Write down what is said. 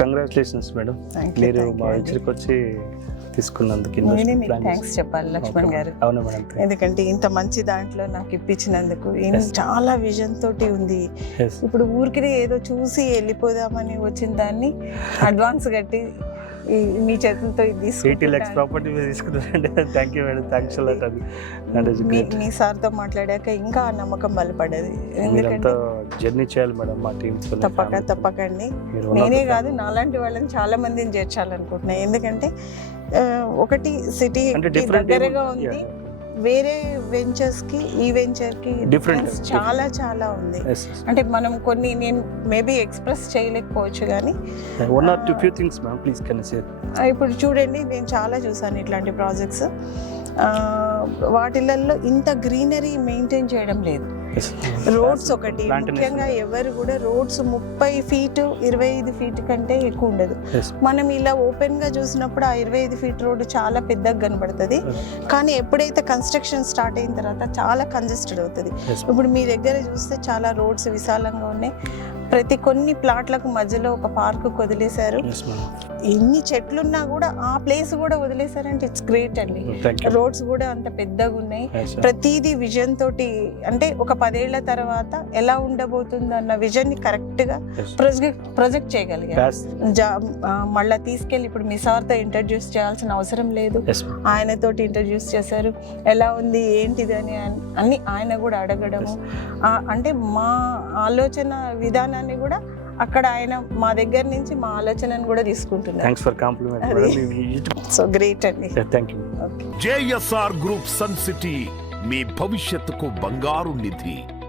Congratulations madam, మీరు మా వెంచర్కి వచ్చి తీసుకున్నందుకు. నేనే మీకు థ్యాంక్స్ చెప్పాలి లక్ష్మణ్ గారు. అవునా మేడం, ఎందుకంటే ఇంత మంచి దాంట్లో నాకు ఇప్పించినందుకు. చాలా విజన్ తోటి ఉంది. ఇప్పుడు ఊరికి ఏదో చూసి వెళ్ళిపోదామని వచ్చిన దాన్ని అడ్వాన్స్ కట్టి మీ చేతులతో మీ సార్తో మాట్లాడాక ఇంకా నమ్మకం బలపడది. ఎందుకంటే జర్నీ చేయాలి మేడం మా టీమ్. తప్పకండి. నేనే కాదు, నాలాంటి వాళ్ళని చాలా మందిని చేర్చాలనుకుంటున్నా. ఎందుకంటే ఒకటి సిటీ దగ్గరగా ఉంది, వేరే వెంచర్స్ కి ఈ వెంచర్ కి డిఫరెన్స్ చాలా చాలా ఉంది. అంటే మనం కొన్ని నేను మేబీ ఎక్స్ప్రెస్ చేయలేకపోవచ్చు కానీ ఇప్పుడు చూడండి, నేను చాలా చూసాను ఇట్లాంటి ప్రాజెక్ట్స్. వాటిలలో ఇంత గ్రీనరీ మెయింటైన్ చేయడం లేదు. రోడ్స్ ఒకటి ముఖ్యంగా, ఎవరు కూడా రోడ్స్ 30 ఫీట్ 25 ఫీట్ కంటే ఎక్కువ ఉండదు. మనం ఇలా ఓపెన్ గా చూసినప్పుడు ఆ 25 ఫీట్ రోడ్డు చాలా పెద్దగా కనబడుతుంది, కానీ ఎప్పుడైతే కన్స్ట్రక్షన్ స్టార్ట్ అయిన తర్వాత చాలా కంజెస్టెడ్ అవుతుంది. ఇప్పుడు మీ దగ్గర చూస్తే చాలా రోడ్స్ విశాలంగా ఉన్నాయి. కొన్ని ప్లాట్లకు మధ్యలో ఒక పార్క్ వదిలేశారు. ఎన్ని చెట్లున్నా కూడా ఆ ప్లేస్ కూడా వదిలేశారంటే ఇట్స్ గ్రేట్ అండి. రోడ్స్ కూడా అంత పెద్దగా ఉన్నాయి. ప్రతిదీ విజన్ తోటి, అంటే ఒక 10 ఏళ్ల తర్వాత ఎలా ఉండబోతుంది అన్న విజన్ ని కరెక్ట్ గా ప్రొజెక్ట్ చేయగలిగారు. మళ్ళీ తీసుకెళ్ళి ఇప్పుడు మీ సార్తో ఇంట్రడ్యూస్ చేయాల్సిన అవసరం లేదు, ఆయనతోటి ఇంట్రడ్యూస్ చేశారు. ఎలా ఉంది ఏంటిది అని అన్ని ఆయన కూడా అడగడము. అంటే మా ఆలోచన విధానాన్ని కూడా అక్కడ ఆయన మా దగ్గర నుంచి మా ఆలోచనను కూడా తీసుకుంటున్నారు. సో గ్రేట్ అండి. JSR గ్రూప్ సన్ సిటీ మీ భవిష్యత్తుకు బంగారు నిధి.